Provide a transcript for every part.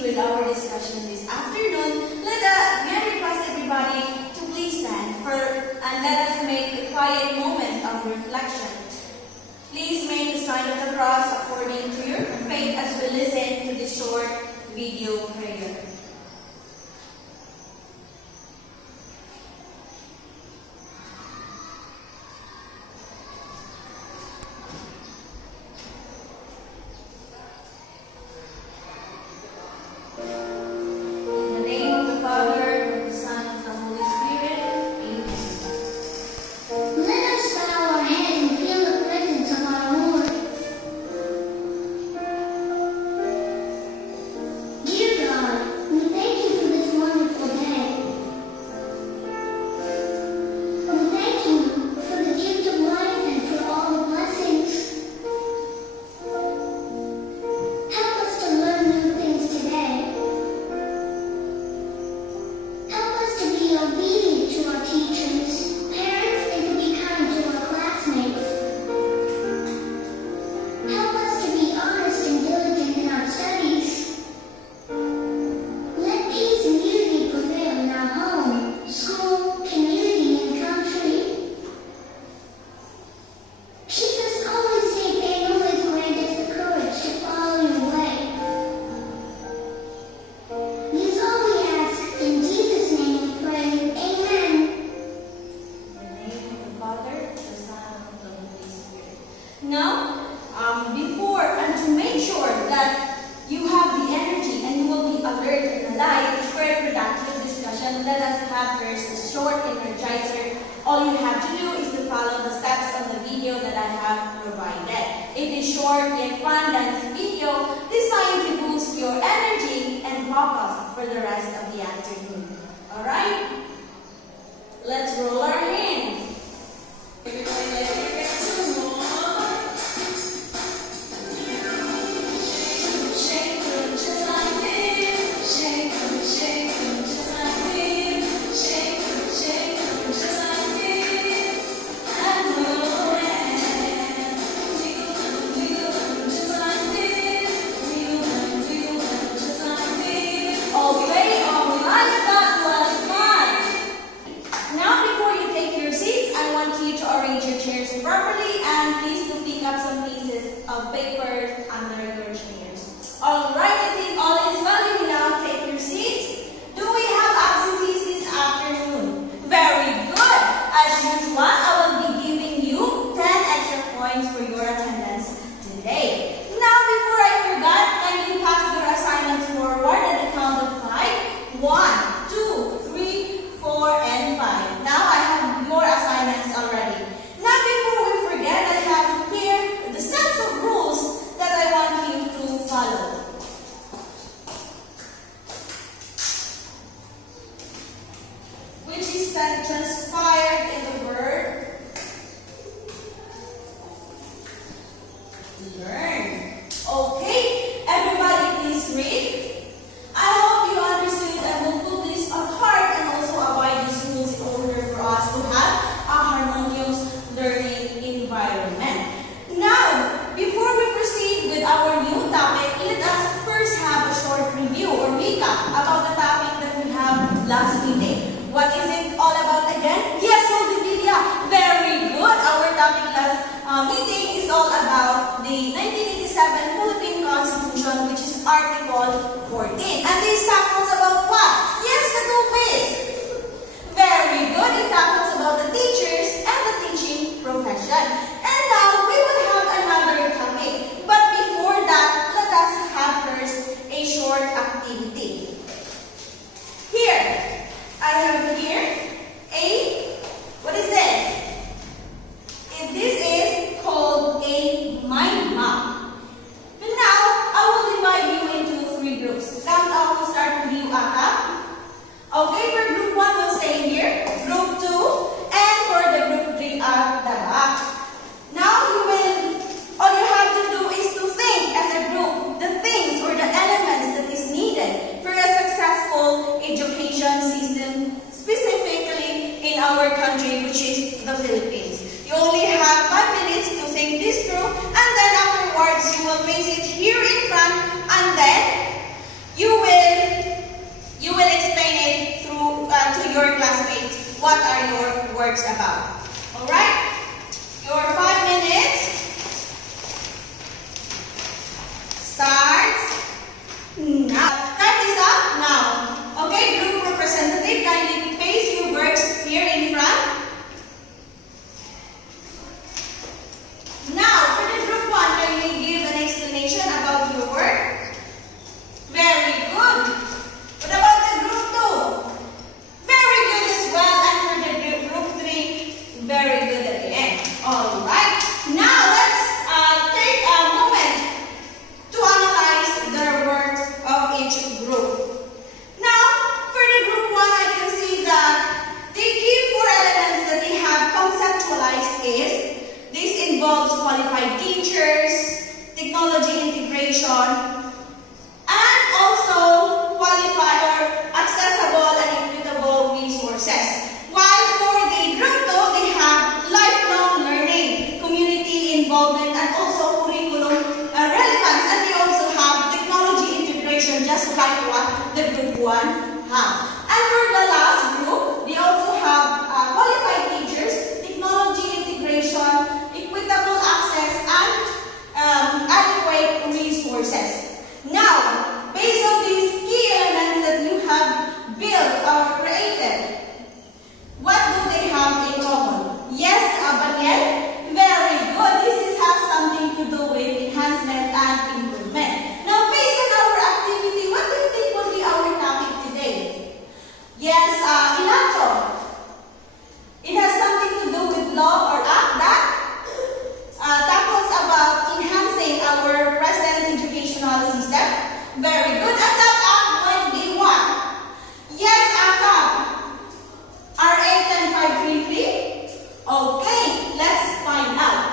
proceed with our discussion this afternoon, may I request everybody to please stand and let us make a quiet moment of reflection. Please make the sign of the cross according to your faith as we listen to this short video prayer. Let us have first a short energizer. All you have to do is to follow the steps on the video that I have provided. It is short yet fun dance video designed to boost your energy and focus for the rest of the afternoon. Alright? Let's roll our hands. Properly, and please to pick up some pieces of paper under your chairs. Alright, I think all is well. You may now take your seats. Do we have absentees this afternoon? Very good. As usual, I will be giving you 10 extra points for your attendance today. Now, before I forget, kindly pass your assignments forward at the count of 5. 1, 2, 3, 4, and 5. Now I have your assignments already. Now, before we forget, I have here the sets of rules that I want you to follow. Which is that transpired in the word learn. Okay, everybody please read. I hope you understood and will put this on heart and also abide these rules in order for us to have a harmonious learning environment. Now, before we proceed with our new topic, let us first have a short review or recap about the topic that we have last meeting. What is it all about again? Yes, Wikipedia. Very good. Our topic last meeting is all about the 1987 Philippine Constitution, which is Article 14. And this tackles about what? Yes, the quiz. Very good. It tackles about the teachers and the teaching profession. And now, we will have another topic. But before that, let us have first a short activity. Here, I have here what is this? This is called a mind map. But now, I will divide you into 3 groups. Count off, we'll start with you, Aka. Okay, for group 1, we'll stay here. Group 2, and for the group 3 at the back. Now, all you have to do is to think as a group the things or the elements that is needed for a successful education system, specifically in our country, which is the Philippines. You only have 5 minutes to think this through, and then afterwards, you will place it here in front, and then you will integration, and also qualified or accessible and equitable resources. While for the group 2, they have lifelong learning, community involvement, and also curriculum relevance. And they also have technology integration, just like what the group 1 have. And for the last group, they also have qualified teachers, technology integration, equitable access, and adequate resources. Now, based on these key elements that you have built or created, what do they have in common? Yes, Abaniel? Very good. This has something to do with enhancement and improvement. Now, based on our activity, what do you think will be our topic today? Yes, Ilato. It has something to do with law or act that tackles about enhancing our present educational system. Very good. And that act would be what? Yes, ACAB. RA 10533. Okay, let's find out.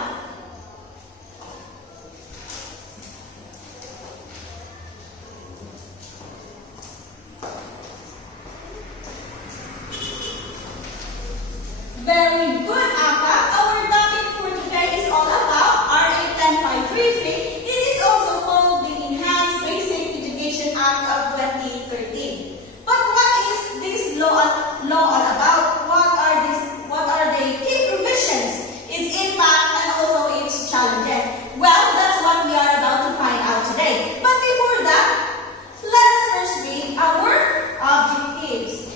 Very good, Aka. Our topic for today is all about RA 10533. It is also called the Enhanced Basic Education Act of 2013. But what is this law all about? What are the key provisions, its impact, and also its challenges? Well, that's what we are about to find out today. But before that, let us first read our objectives.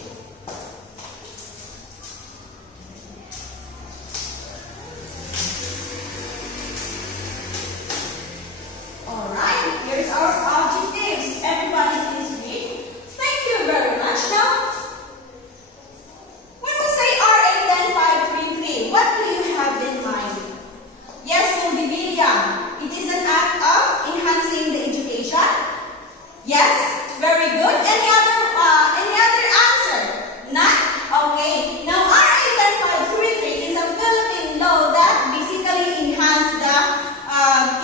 Alright, here's our objectives. Everybody please read. Thank you very much. Now, when we say RA 10533, what do you have in mind? Yes, Multimedia. It is an act of enhancing the education. Yes, very good. Any other answer? None? Okay. Now, RA 10533 is a Philippine law that basically enhances the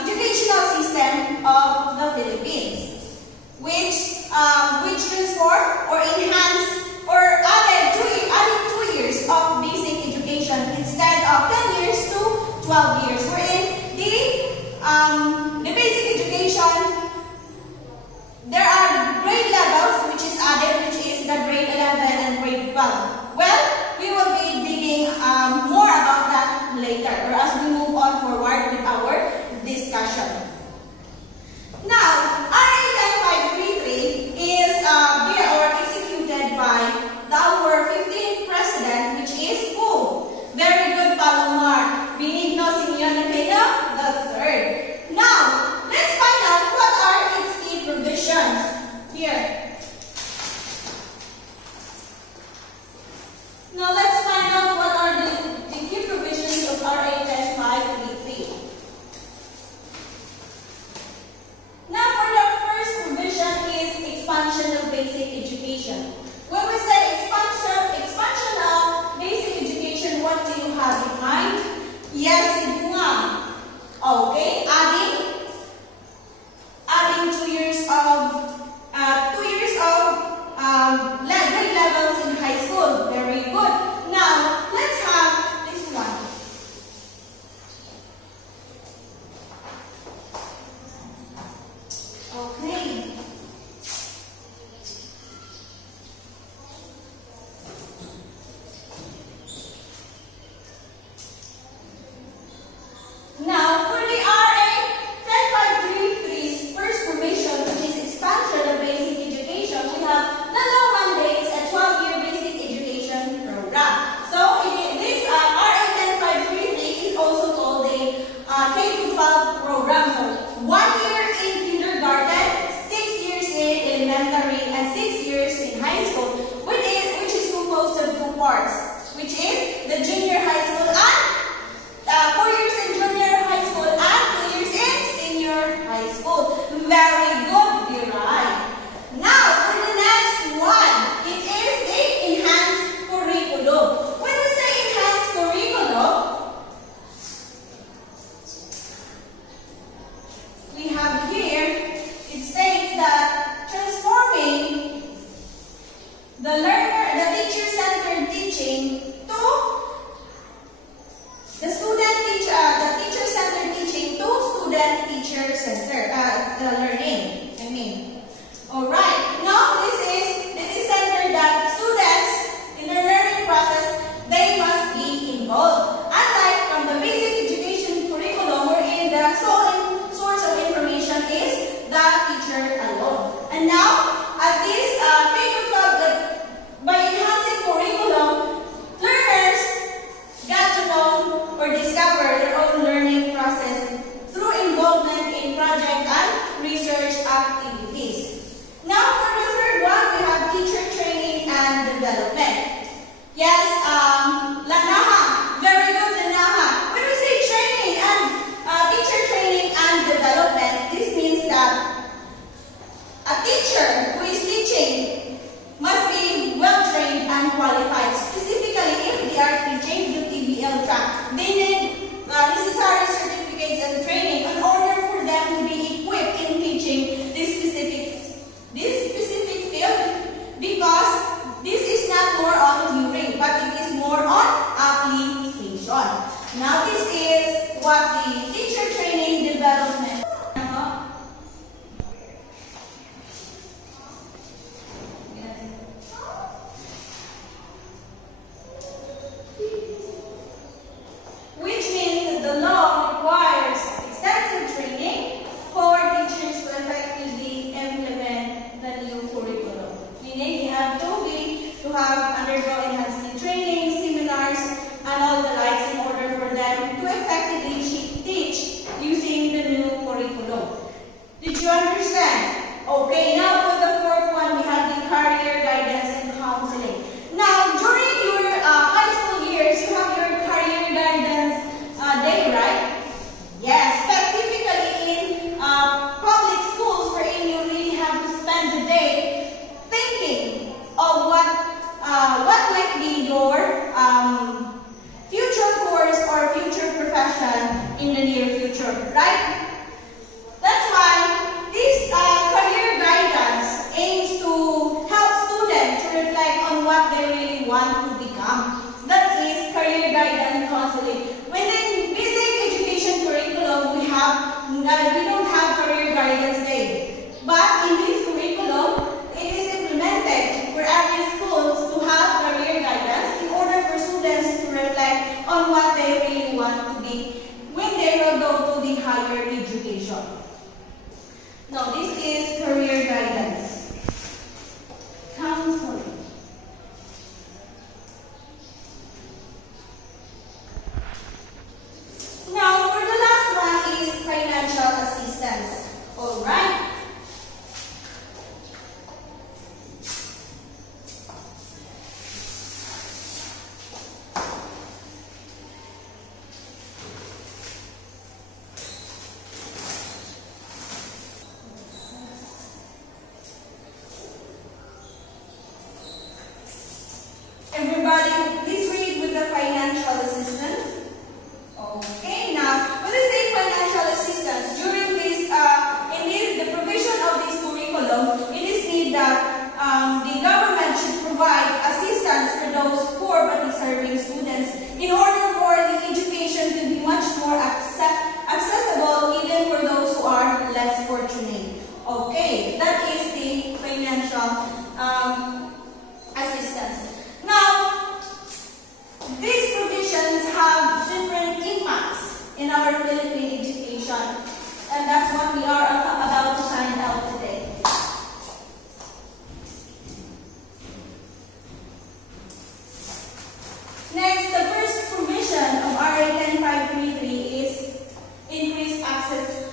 educational system of the Philippines, which transform or enhance or added 2 years of basic education instead of 10 years to 12 years. Wherein the basic education, there are grade levels which is added, which is the grade 11 and grade 12. Well, we will be digging more about that later, or as we move on forward with our discussion. Now, RA 10533 is built or executed by our 15th president, which is who? Very good, Palomar. Benigno Simeon Aquino III. Now, let's find out what are its key provisions. Here. Now, let's find out what are the key provisions of RA 10533. Now, for the first provision is expansion of basic education. When we say expansion of basic education, what do you have in mind? Yes, Bunga. Okay, adding 2 years of grade levels in high school. Very good. Now, let's have this one. Okay. Now, for the RA 10533's first provision, which is expansion of basic education, we have the law mandates a 12-year basic education program. So, this RA 10533 is also called the K-12 program. So, 1 year in kindergarten, 6 years in elementary, and 6 years in high school, which is composed of 2 parts, which is the junior high school and 4 years in junior high school and 2 years in senior high school. Very good, Viray. Now, for the next one, it is the enhanced curriculum. When we say enhanced curriculum, we have here teacher-centered learning. Alright, now this is centered that students in their learning process, they must be involved. Unlike from the basic education curriculum wherein the sole source of information is the teacher alone. And now, at this K-12, by enhancing curriculum, learners got to know or discover their own learning process through involvement in project and research activities. Now, for the third one, we have teacher training and development. Yes, Lanaha. Very good, Lanaha. When we say training and teacher training and development, this means that a teacher who is teaching must be well-trained and qualified. Specifically, if they are teaching the TBL track, they need necessary certificates and training in order for them to be equipped in teaching this specific field, because this is not more on theory, but it is more on application. Now, this is what the teacher training development. Which means that the law requires extensive training for teachers to effectively implement the new curriculum. Meaning, you have to have undergo enhancement training, seminars, and all the likes in order for them to effectively teach using the new curriculum. Did you understand? Okay, now for the fourth one, we have the career guidance and counseling. Now, during your high school years, you have your career guidance day, right? Yes, specifically in public schools wherein you really have to spend the day thinking of what might be your future course or future profession in the near future, right? That's why this career guidance aims to help students to reflect on what they really want to become. That is career guidance counseling. When in basic education curriculum, we don't have career guidance day. But in this curriculum, it is implemented for every schools to have career guidance in order for students to reflect on what they really want to be when they will go to the higher education. Now, this is career guidance counseling. Now, for the last one is financial assistance. Alright? Everybody, please read with the financial assistance. Okay, now, when I say financial assistance, during this, the provision of this curriculum, it is needed that the government should provide assistance for those poor but deserving students in order for the education to be much more accessible even for those who are less fortunate. Okay, that is the financial assistance. Now, these provisions have different impacts in our Philippine education, and that's what we are about to find out today. Next, the first provision of RA 10533 is increased access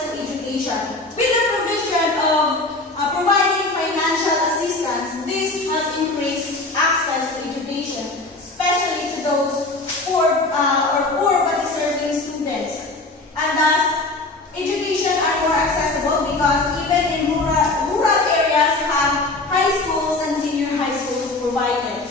to education. With the provision of providing financial assistance, this has increased access to education, especially to those poor but deserving students. And thus, education are more accessible because even in rural areas have high schools and senior high schools provided.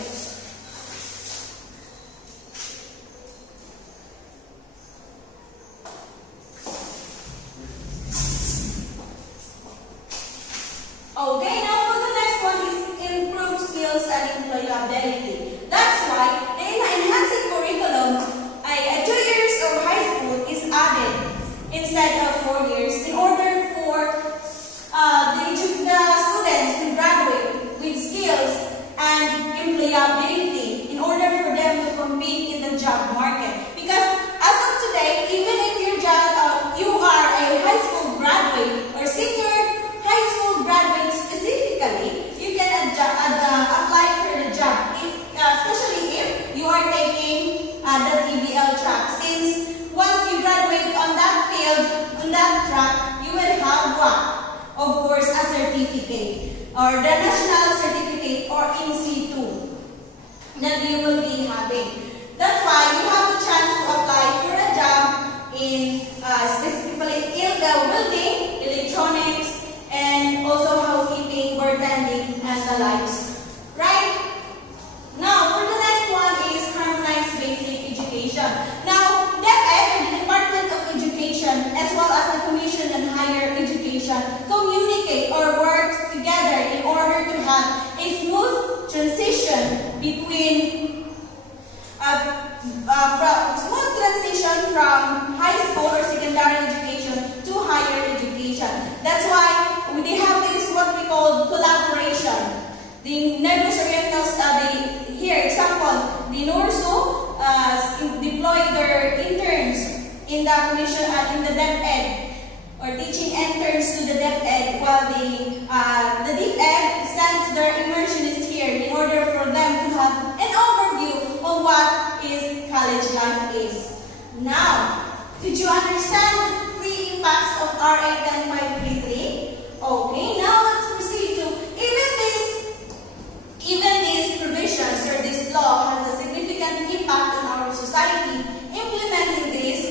Okay, now for the next one is improved skills and employability. That's why in enhancing curriculum, 2 years of high school is instead of 4 years in order for the students to graduate with skills and employability in order for them to compete in the job market. Because as of today, even if you are a high school graduate or senior high school graduate specifically, you can apply for the job, especially if you are taking the TVL track. Since once you graduate on that field, on that track, you will have what? Of course, a certificate or the national certificate or NC2 that you will be having. That's why you have the chance to apply for a job in specifically in the welding, electronics, and also housekeeping, bartending, and the likes. Right? Now, for the next one is harmonized basic education. Now, DepEd, the Department of Education, as well as the Commission on Higher Education, communicate or work together in order to have a smooth transition between from high school or secondary education to higher education. That's why we have this what we call collaboration. The Negros Oriental Study here, example, the NORSO deploy their interns in the commission in the DepEd or teaching interns to the DepEd, while the DepEd sends their immersionists here in order for them to have an overview of what is college life is. Now, did you understand the three impacts of RA 10533? Okay, now let's proceed to even these provisions or this law has a significant impact on our society. Implementing these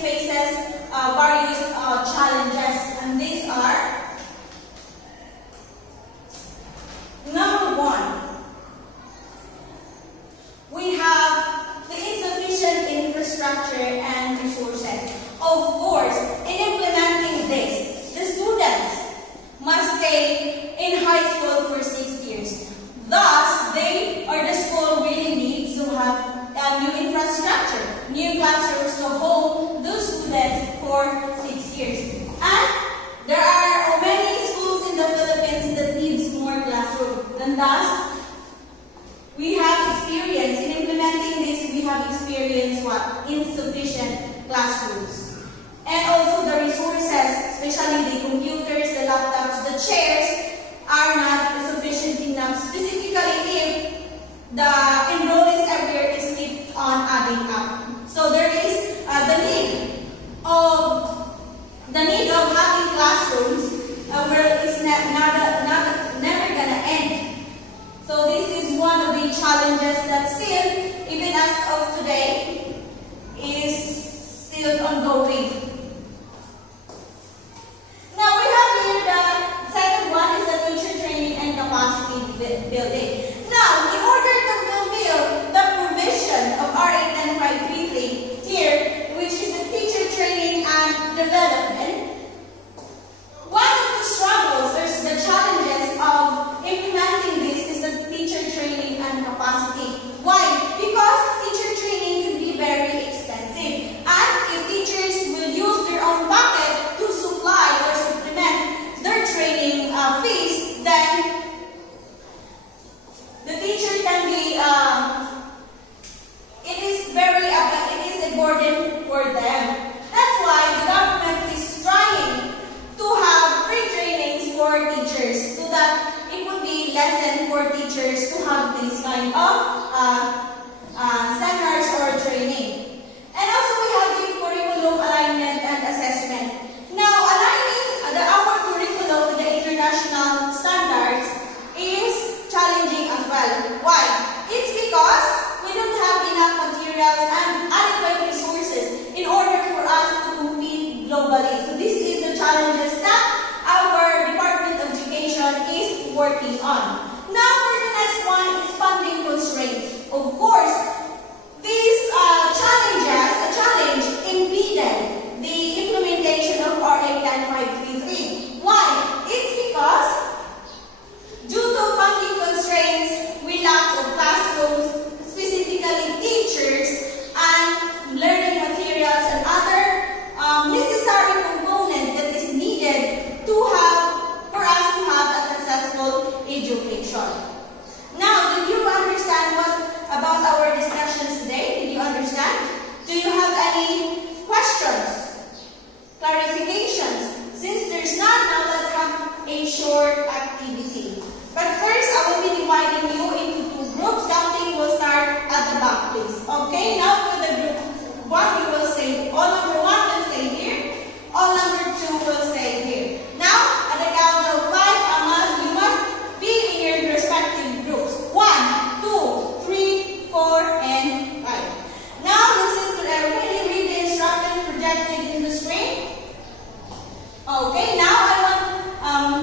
faces various challenges, and these are: number one, we have the insufficient infrastructure and resources. Of course, in implementing this, the students must stay in high school for 6 years. Thus, the school really needs to have a new infrastructure, new classrooms to hold those students for 6 years. And there are many schools in the Philippines that needs more classrooms. And thus, we have experience in implementing this. We have experienced what? Insufficient classrooms. And also the resources, especially the computers, the laptops, the chairs, are not sufficient enough, specifically if the enrollees every year is keep on adding up. So there is the need of having classrooms where it's never gonna end. So this is one of the challenges that still, even as of today, is still ongoing. Now we have here the second one is the teacher training and capacity building. Now, in order to fulfill the provision of RA 10533 here, which is the teacher training and development, one of the struggles or the challenges of implementing this is the teacher training and capacity. Why? Because teacher training can be very expensive. And if teachers will use their own bucket to supply or supplement their training fees, then the teacher can be, it is a burden for them. That's why the government is trying to have free trainings for teachers so that it would be lesson for teachers to have this kind of seminars or training. And also we have the curriculum alignment and assessment. Now, aligning our curriculum with the international standards is challenging as well. Why? It's because we don't have enough materials and adequate resources in order for us to compete globally. So this is the challenges that our Department of Education working on. Now for the next one is funding constraints. Of course, short activity. But first, I will be dividing you into two groups. Counting will start at the back, please. Okay, now for the group 1, you will say, all number 1 will stay here, all number 2 will stay here. Now, at the count of 5, you must be in your respective groups. 1, 2, 3, 4, and 5. Now, listen to everybody. Read the instructions projected in the screen. Okay, now I want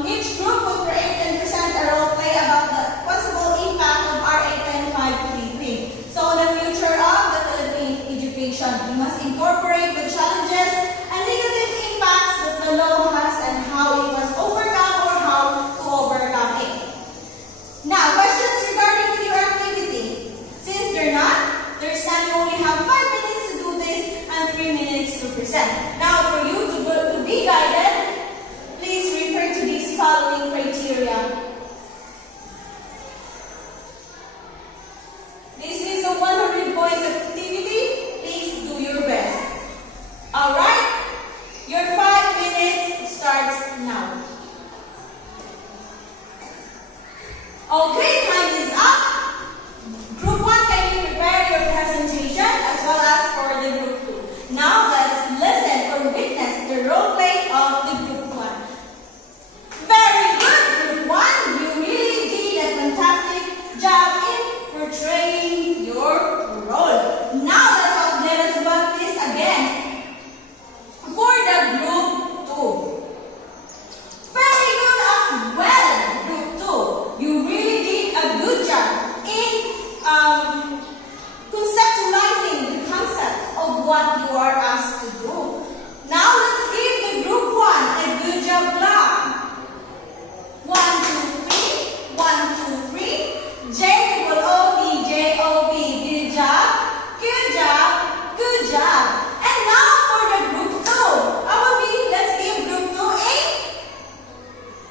each group will create and present a role play about the possible impact of RA 10533. So, the future of the Philippine education. You must incorporate the challenges and negative impacts that the law has and how it was overcome or how to overcome it. Now, questions regarding with your activity. Since you're not, there's time you only have 5 minutes to do this and 3 minutes to present. Now, for you to be guided, please refer to these following criteria. This is a 100 points activity. Please do your best. Alright? Your 5 minutes starts now. Okay, time is up. Group 1, can you prepare your presentation as well as for the group 2? Now let's listen or witness the role play of the group 1. Very good, group 1. You really did a fantastic job in portraying your role. Now let us work this again. For the group 2. Very good as well, group 2. You really did a good job in conceptualizing the concept of what you are asked to do. Now let's give the group 1 a good job clap. 1, 2, 3. 1, 2, 3. J-O-O-B, J-O-B. Good job. Good job. Good job. And now for the group 2. Let's give group 2 a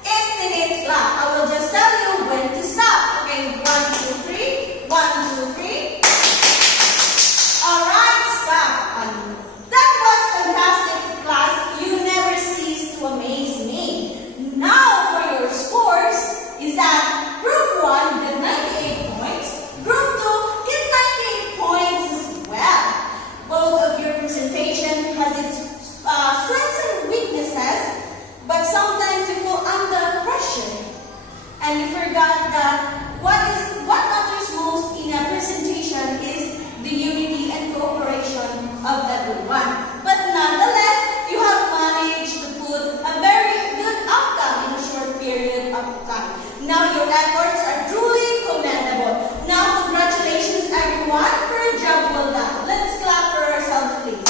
infinite clap. I will just tell you when to stop. Okay, 1, 2, 3. 1, 2, 3. Alright, stop. That was fantastic, class. You never cease to amaze me. Now for your scores is that group 1 got 98 points. Group 2 get 98 points as well. Both of your presentation has its strengths and weaknesses, but sometimes you feel under pressure. And you forgot that what matters most in a presentation is the unity and cooperation of everyone. But nonetheless, you have managed to put a very good outcome in a short period of time. Now your efforts are truly commendable. Now congratulations everyone for a job well done. Let's clap for ourselves, please.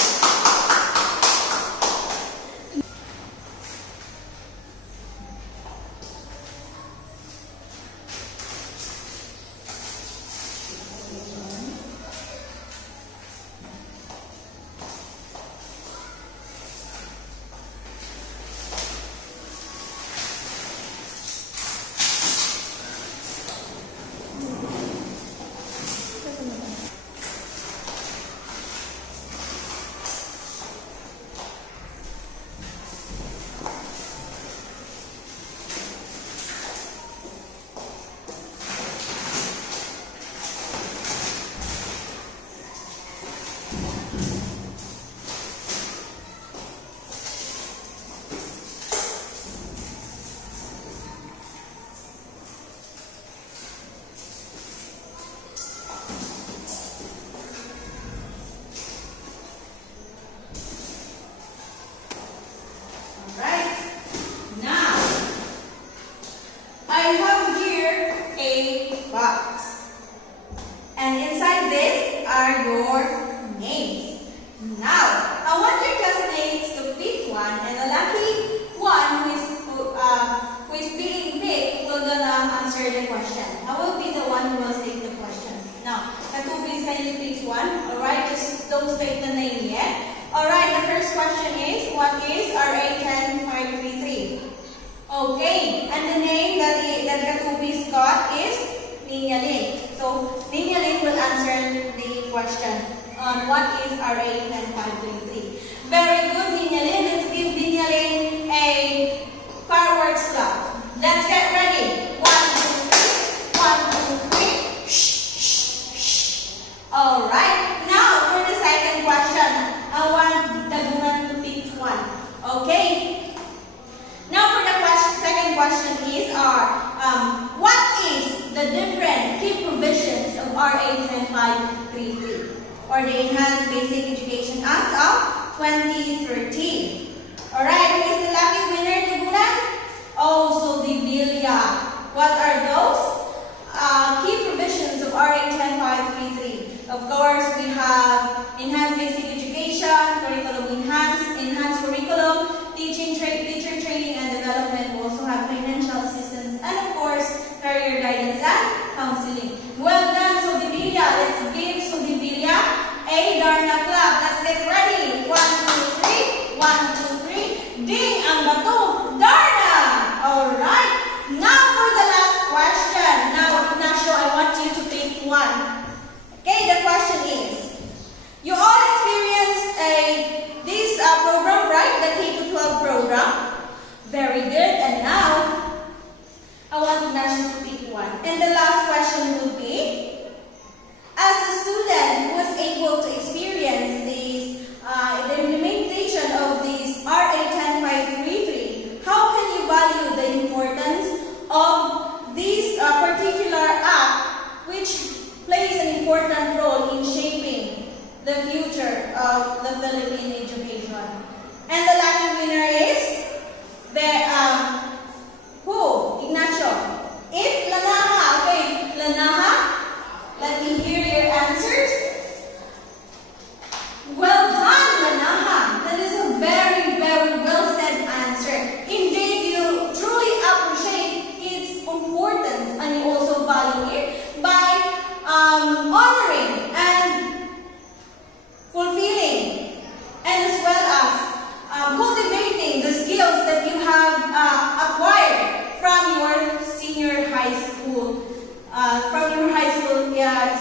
Don't state the name yet. Alright, the first question is, what is RA 10533? Okay, and the name that Katubis got is Ninya Lin. So, Ninya Lin will answer the question on what is RA 10533. Very good, Ninya Lin. Let's give Ninya Lin a fireworks clap. Okay. Now for the second question is what is the different key provisions of RA 10533 or the Enhanced Basic Education Act of 2013? Alright, who is the lucky winner, Tugunan? Oh, Soldivilia. What are those key provisions of RA 10533? Of course, we have Enhanced Basic Education, Curriculum Enhanced Curriculum, teacher training and development. We also have financial assistance, and of course, career guidance and counseling. Well done, Soldivilia. Let's give Soldivilia a Darna clap. Let's get ready. 1, 2, 3. 1, 2, 3. Ding ang bato. Darna. All right. Now for the last question. Now, Ignacio, I want you to pick one. Okay, the question is, you all experienced this program, right? The K-12 program. Very good. And now, I want Ignacio to pick one. And the last question will be, as a student who was able to experience this, the implementation of this RA 10533, how can you value the importance of this particular act, which plays an important role in shaping the future of the Philippine education? And the lucky winner is who? Ignacio. It's Lanaha. Okay, Lanaha, let me hear your answers. Well done, Lanaha. That is a very, very well said answer. Indeed, you truly appreciate its importance and you also value it by honoring and fulfilling and as well as cultivating the skills that you have acquired from your senior high school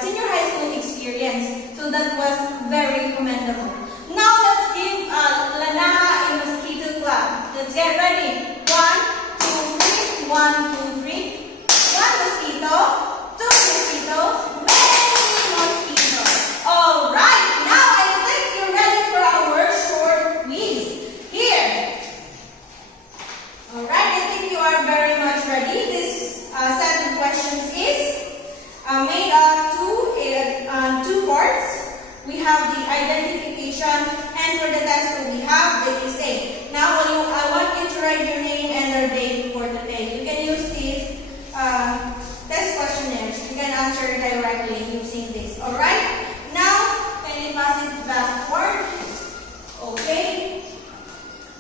senior high school experience. So that was very commendable. Now let's give Lanaha a mosquito clap. Let's get ready. 1, 2, 3. 1, 2, 3. 1 mosquito. 2 mosquitoes. Many mosquitoes. All right. Now I think you're ready for our short quiz. Here. All right. I think you are very much ready. This set of questions is made of two parts. We have the identification, and for the test we have the essay. Now I want you to write your name and your date for today. You can use these test questionnaires. You can answer directly using this. Alright? Now, can you pass it backward? Okay.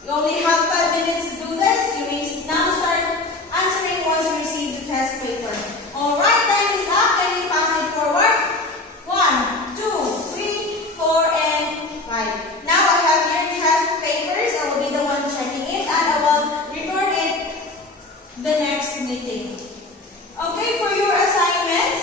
You only have 5 minutes to do this. You may now start answering once you receive the test paper. Alright, time is up. Can you pass it forward? 1, 2, 3, 4, and 5. Now I have your test papers. I will be the one checking it and I will return it the next meeting. Okay, for your assignment,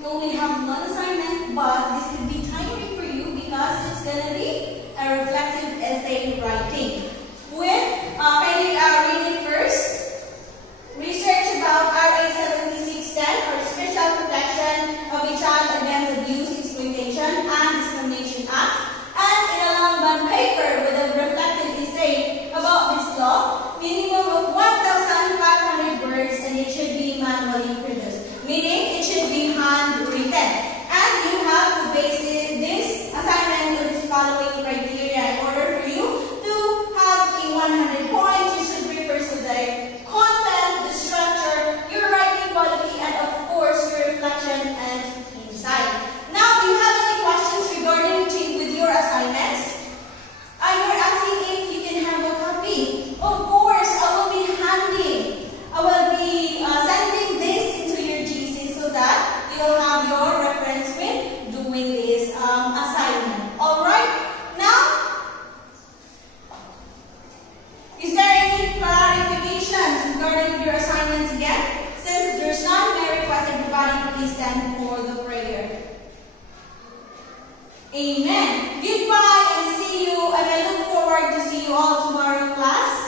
you only have one assignment, but this could be timely for you because it's going to be a reflective essay writing. Can you read it first? Research about RA 7610 or Special Protection of a Child Against Abuse, Exploitation, and Discrimination Act, and in a long paper with a reflective essay about this law, minimum of 1,500 words, and it should be manually produced, meaning it should be handwritten. And you have to base this assignment on this following criteria. In order for you to have a 100 points, you should refer to the content, the structure, your writing quality, and of course your reflection and insight. Now, do you have any questions regarding with your assignments? You're asking if you can have a copy. Of course, I will be handing. I will be sending this into your GC so that you'll have your reference with doing this assignment. Alright? Now, is there any clarifications regarding your assignments again? Since there's none, may I request everybody to please stand for the prayer. Amen. Goodbye and see you, and I look forward to see you all tomorrow in class.